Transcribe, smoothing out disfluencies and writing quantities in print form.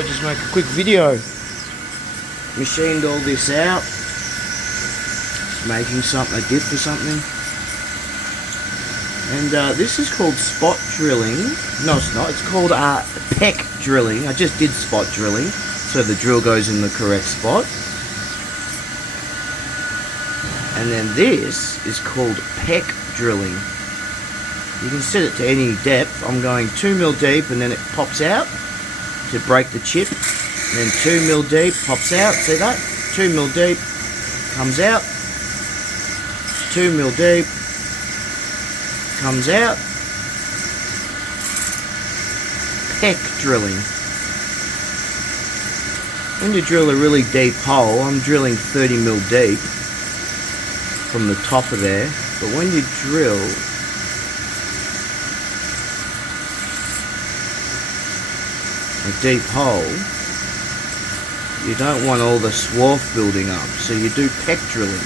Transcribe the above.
thought I'd just make a quick video. Machined all this out. Making something, a dip or something. And this is called spot drilling. No, it's not. It's called peck drilling. I just did spot drilling, so the drill goes in the correct spot. And then this is called peck drilling. You can set it to any depth. I'm going 2 mil deep, and then it pops out to break the chip. And then 2 mil deep, pops out. See that? 2 mil deep, comes out. 2 mil deep, comes out. Peck drilling. When you drill a really deep hole, I'm drilling 30 mil deep from the top of there. But when you drill a deep hole, you don't want all the swarf building up, so you do peck drilling.